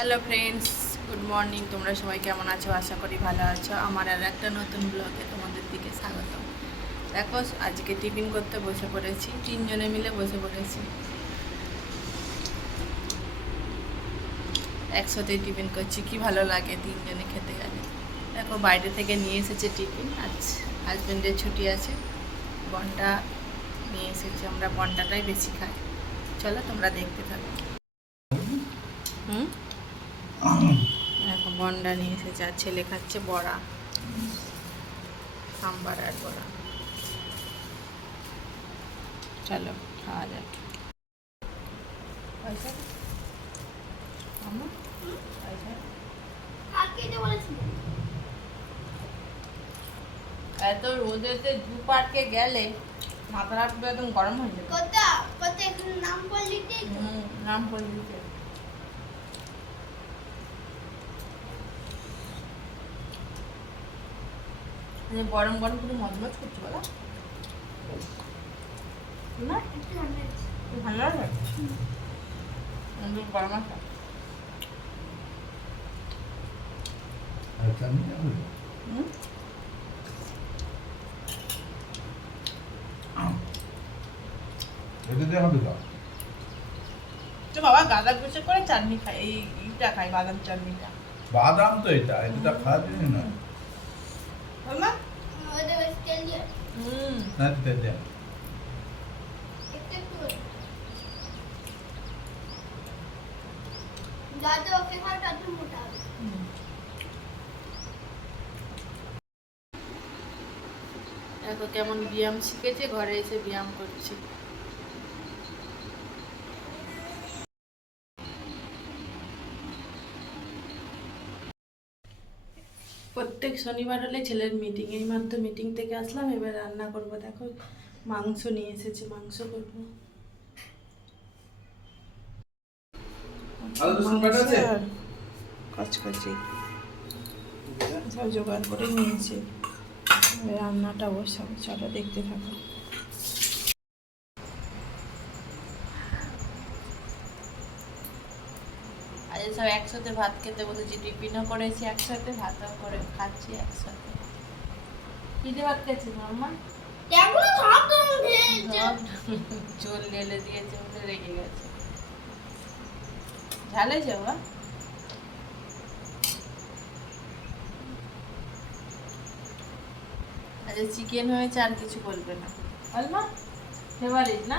Hello friends good morning তোমরা সবাই কেমন আছো? আশা করি ভালো আছো। আমার আর একটা নতুন ব্লগে তোমাদের দিকে স্বাগত দেখো, আজকে টিফিন করতে বসে পড়েছি। তিনজনে মিলে বসে পড়েছি। একসাথে টিফিন করছি। কি ভালো লাগে তিনজনে খেতে গেলে। দেখো, বাইরে থেকে নিয়ে এসেছে টিফিন আজ হাজব্যান্ডের ছুটি আছে। বনটা নিয়ে এসেছে। আমরা বনটাটাই বেশি খাই। চলো, তোমরা দেখতে থাকো। হুম? দেখো বন্ডা নিয়ে এসেছে আর ছেলে খাচ্ছে বড়া। সাম্বার আর বড়া। চলো খাওয়া যাক। এত রোদেতে দু পার্কে গেলে মাথাটা একদম গরম হয়ে যাবে। নাম মানে গরম গরম পুরো মজমজ করছে বলো না? ভালো লাগে? গরম আছে বাবা গাঁদা গুছে করে চাটনি খাই এই ইটা খাই বাদাম চাটনিটা। বাদাম তো এটা এটা খাওয়া জিনিস না। দাদা ওকে খাওয়া মোটা হবে দেখো কেমন ব্যায়াম শিখেছে ঘরে এসে ব্যায়াম করছে। প্রত্যেক শনিবার হলে ছেলের মিটিং এই মাত্র মিটিং থেকে আসলাম এবার রান্না করব। দেখো মাংস নিয়ে এসেছে মাংস করব। কচকচি। সব জোগাড় করে নিয়েছে। রান্নাটা বসাবো চলো দেখতে থাকো। সব একসাথে ভাত খেতে বসেছি টিফিনও করেছি একসাথে ভাতও করে খাচ্ছি একসাথে। দিয়ে ভাত খাচ্ছি মাম্মা? দেখো সব তো খেয়েছে। ঝোল ঢেলে দিয়েছে বলে রেগে গেছে। ঝালেছে বাবা? আচ্ছা চিকেন হয়েছে আর কিছু বলবে না। বলমা ফেভারিট না?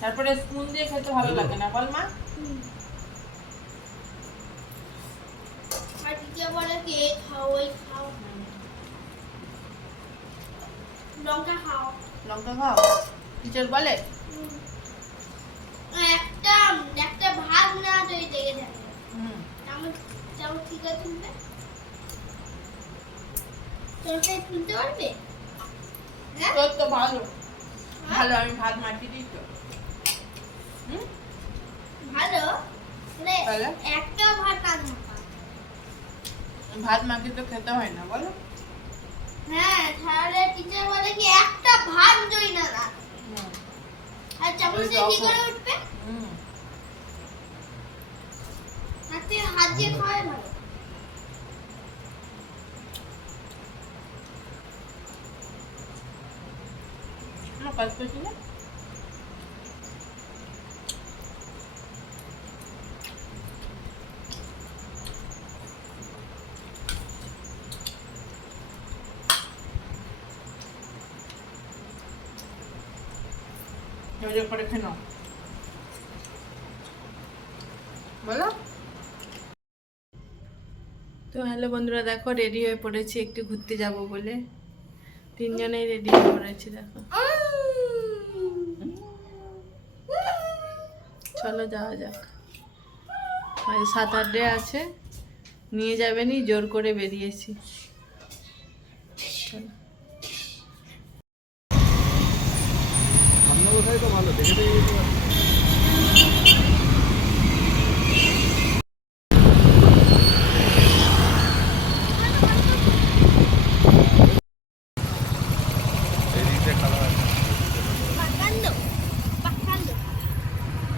তারপরে স্পুন দিয়ে খেতে ভালো লাগে না বল মা। লঙ্কা খাও? লঙ্কা খাও টিচার বলে? একটা একটা ভাত না তৈরি লেগে থাকে হুম চামচ চামচ ঠিক আছে তুলতে পারবে? তোর তো ভালো। ভালো আমি ভাত মাটি দিই তো। ভালো? মানে একটা ভাত ভাত। মাটি তো খেতে হয় না বলো। হ্যাঁ তাহলে টিচার বলে কি একটা ভাত জই না আর চামচ কি করে উঠবে? হুম। হাতে হাত দিয়ে খাওয়াই ভালো। আমার কাজ করছি না। খেয়ে নাও। বলো। তো হ্যালো বন্ধুরা দেখো রেডি হয়ে পড়েছি একটু ঘুরতে যাব বলে। তিনজনেই রেডি হয়ে পড়েছি দেখো। চলো যাওয়া যাক। আজ সাত আট ডে আছে। নিয়ে যাবেনি জোর করে বেরিয়েছি। চলো এদিকটা খাওয়া আছে Bacando. Bacando.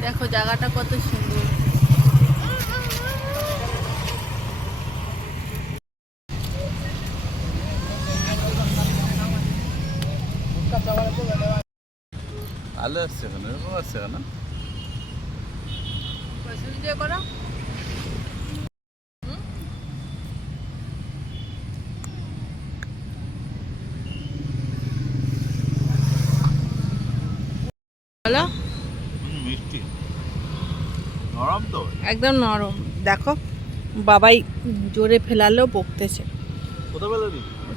দেখো জায়গাটা কত সুন্দর। আলো আসছে কেন? এরকম আসছে কেন? করো। বলো। মিষ্টি। নরম তো? একদম নরম। দেখো বাবাই জোরে ফেলালেও বকতেছে।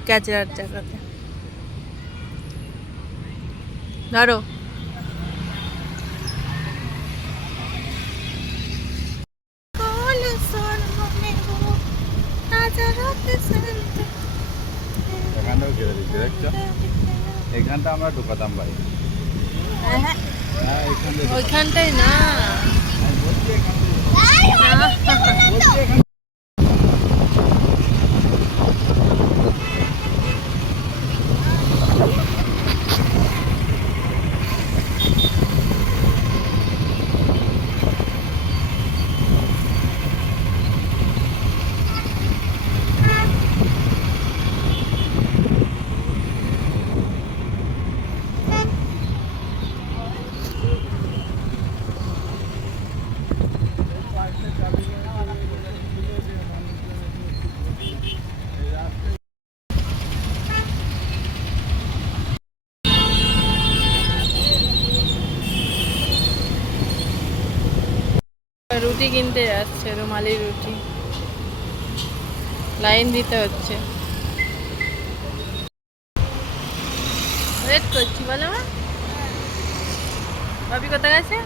ক্যাচরার জায়গাতে। ধরো। এখানটাও ঘিরে দিচ্ছে দেখছ? এখানটা আমরা ঢুকাতাম ভাই। হ্যাঁ এখান ওইখানটাই না। ฉันไม่สามารถทำ রুটি কিনতে যাচ্ছে রুমালি রুটি। লাইন দিতে হচ্ছে। ওয়েট করছি বলো মা। ভাবি কোথায় গেছে।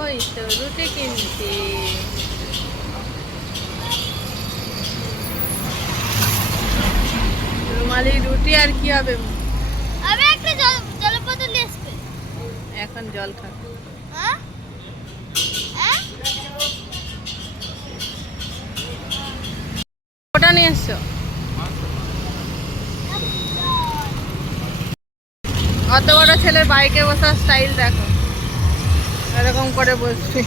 ওই তো রুটি কিনছি। রুমালি রুটি আর কি হবে? আমি একটা জল জলের নিয়ে আসবে। এখন জল খাবে। অত বড় ছেলের বাইকে বসার স্টাইল দেখো। এরকম করে বসবে।